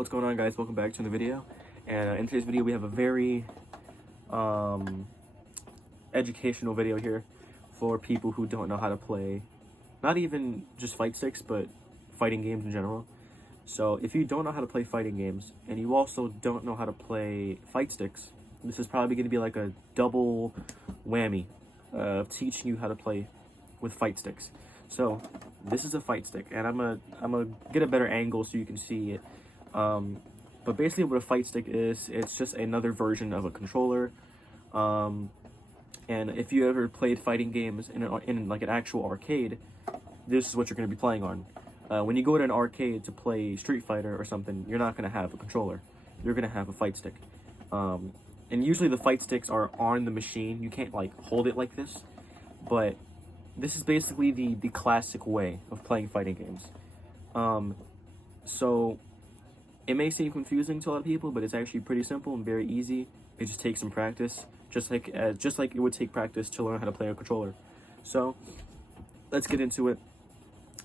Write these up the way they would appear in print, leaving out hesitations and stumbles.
What's going on, guys? Welcome back to the video. And in today's video we have a very educational video here for people who don't know how to play not even just fight sticks but fighting games in general. So if you don't know how to play fighting games and you also don't know how to play fight sticks, this is probably going to be like a double whammy of teaching you how to play with fight sticks. So this is a fight stick, and I'm gonna get a better angle so you can see it. But basically what a fight stick is, it's just another version of a controller. And if you ever played fighting games in like an actual arcade, this is what you're going to be playing on. When you go to an arcade to play Street Fighter or something, you're not going to have a controller. You're going to have a fight stick. And usually the fight sticks are on the machine. You can't like hold it like this. But this is basically the classic way of playing fighting games. So it may seem confusing to a lot of people, but it's actually pretty simple and very easy. It just takes some practice, just like it would take practice to learn how to play a controller. So let's get into it.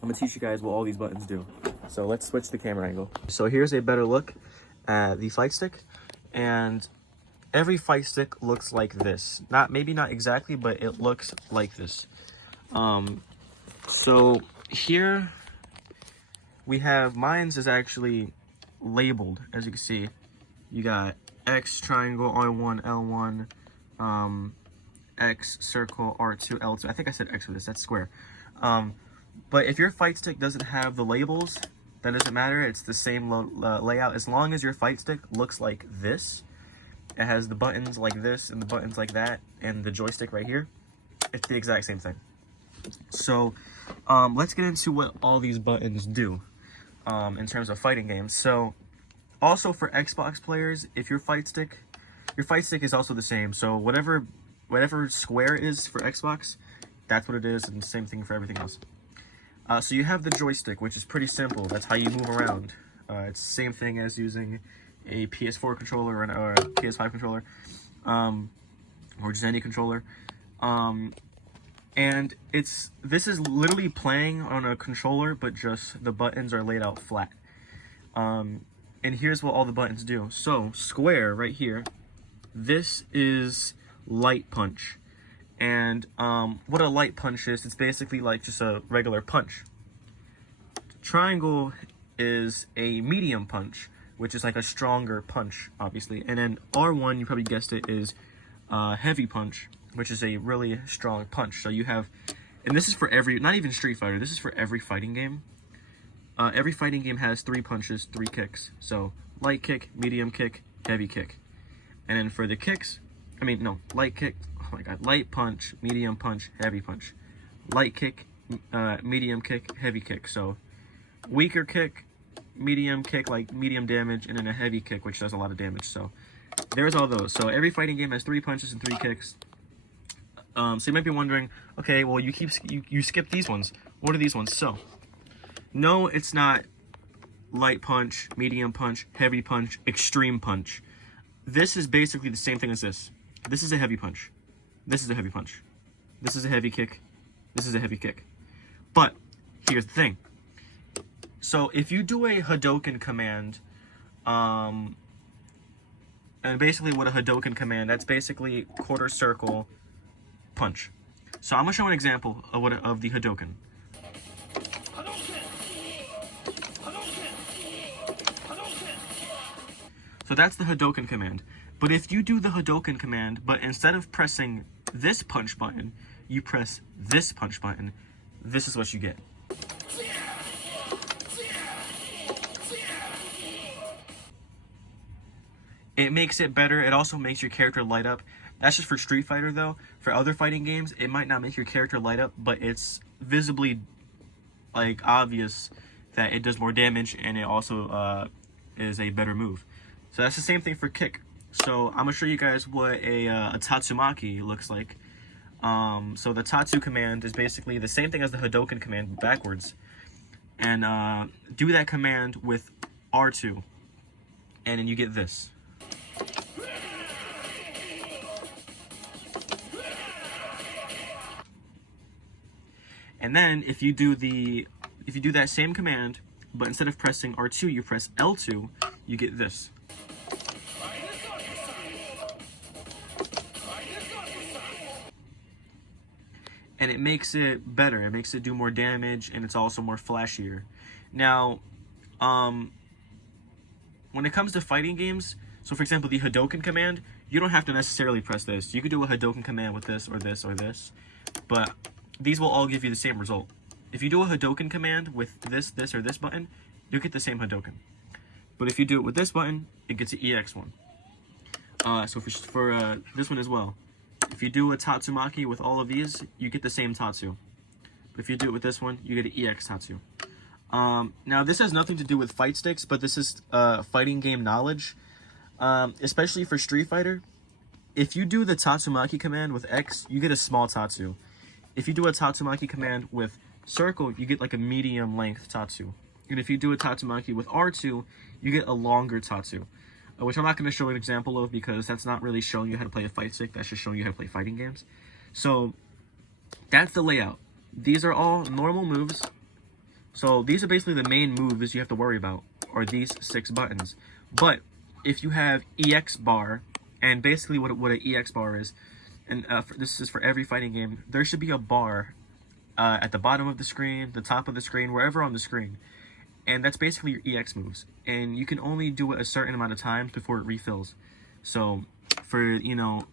I'm gonna teach you guys what all these buttons do. So let's switch the camera angle. So here's a better look at the fight stick, and every fight stick looks like this. Maybe not exactly, but it looks like this. So here we have, mine's is actually labeled. As you can see, you got X, triangle, R1, L1, X, circle, R2, L2. I think I said X for this, that's square. But if your fight stick doesn't have the labels, that doesn't matter. It's the same layout. As long as your fight stick looks like this, it has the buttons like this and the buttons like that and the joystick right here, it's the exact same thing. So let's get into what all these buttons do in terms of fighting games. So also for Xbox players, if your fight stick is also the same. So whatever square is for Xbox, that's what it is, and the same thing for everything else. So you have the joystick, which is pretty simple. That's how you move around. It's the same thing as using a PS4 controller or a PS5 controller, or just any controller. And this is literally playing on a controller, but just the buttons are laid out flat. And here's what all the buttons do. So square right here, this is light punch. And what a light punch is, it's basically like just a regular punch. Triangle is a medium punch, which is like a stronger punch, obviously. And then R1, you probably guessed it, is heavy punch, which is a really strong punch. So you have, and this is for every, not even Street Fighter, this is for every fighting game. Every fighting game has 3 punches, 3 kicks. So light kick, medium kick, heavy kick. And then for the kicks, light kick, oh my god, light punch, medium punch, heavy punch. Light kick, medium kick, heavy kick. So weaker kick, medium kick, like medium damage, and then a heavy kick, which does a lot of damage. So there's all those. So every fighting game has 3 punches and 3 kicks. So you might be wondering, okay, well you skip these ones. What are these ones? So no, it's not light punch, medium punch, heavy punch, extreme punch. This is basically the same thing as this. This is a heavy punch. This is a heavy punch. This is a heavy kick. This is a heavy kick. But here's the thing. So if you do a Hadouken command, and basically what a Hadouken command, that's basically quarter circle punch. So I'm gonna show an example of the Hadouken. So that's the Hadouken command. But if you do the Hadouken command, but instead of pressing this punch button, you press this punch button, this is what you get. It makes it better. It also makes your character light up. That's just for Street Fighter though. For other fighting games, it might not make your character light up, but it's visibly like obvious that it does more damage, and it also is a better move. So that's the same thing for kick. So I'm gonna show you guys what a Tatsumaki looks like. So the Tatsu command is basically the same thing as the Hadouken command, but backwards. And do that command with R2, and then you get this. And then if you do that same command, but instead of pressing R2, you press L2, you get this. And it makes it better. It makes it do more damage, and it's also more flashier. Now, when it comes to fighting games, so for example, the Hadouken command, you don't have to necessarily press this. You could do a Hadouken command with this or this or this, but these will all give you the same result. If you do a Hadouken command with this, this, or this button, you'll get the same Hadouken. But if you do it with this button, it gets an EX one. So for this one as well, if you do a Tatsumaki with all of these, you get the same Tatsu. But if you do it with this one, you get an EX Tatsu. Now this has nothing to do with fight sticks, but this is fighting game knowledge. Especially for Street Fighter, if you do the Tatsumaki command with X, you get a small Tatsu. If you do a Tatsumaki command with circle, you get like a medium length Tatsu. And if you do a Tatsumaki with R2, you get a longer Tatsu. Which I'm not going to show an example of because that's not really showing you how to play a fight stick, that's just showing you how to play fighting games. So, that's the layout. These are all normal moves. So, these are basically the main moves you have to worry about, are these 6 buttons. But, if you have EX bar, and basically what an EX bar is, and this is for every fighting game, there should be a bar at the bottom of the screen, the top of the screen, wherever on the screen. And that's basically your EX moves. And you can only do it a certain amount of times before it refills. So, for, you know,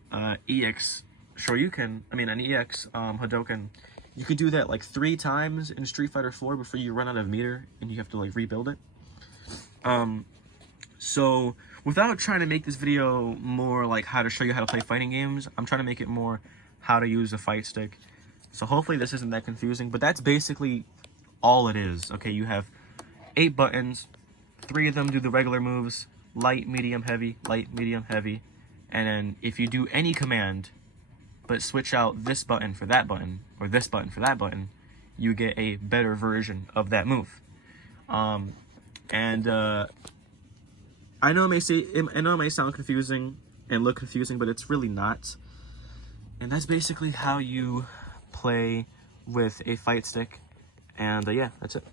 EX Shoryuken, an EX Hadouken, you could do that like 3 times in Street Fighter 4 before you run out of meter and you have to like rebuild it. So, without trying to make this video more like how to show you how to play fighting games, I'm trying to make it more how to use a fight stick. So hopefully this isn't that confusing, but that's basically all it is. Okay, you have 8 buttons, 3 of them do the regular moves, light, medium, heavy, light, medium, heavy. And then if you do any command, but switch out this button for that button, or this button for that button, you get a better version of that move. I know it may sound confusing and look confusing, but it's really not. And that's basically how you play with a fight stick. And yeah, that's it.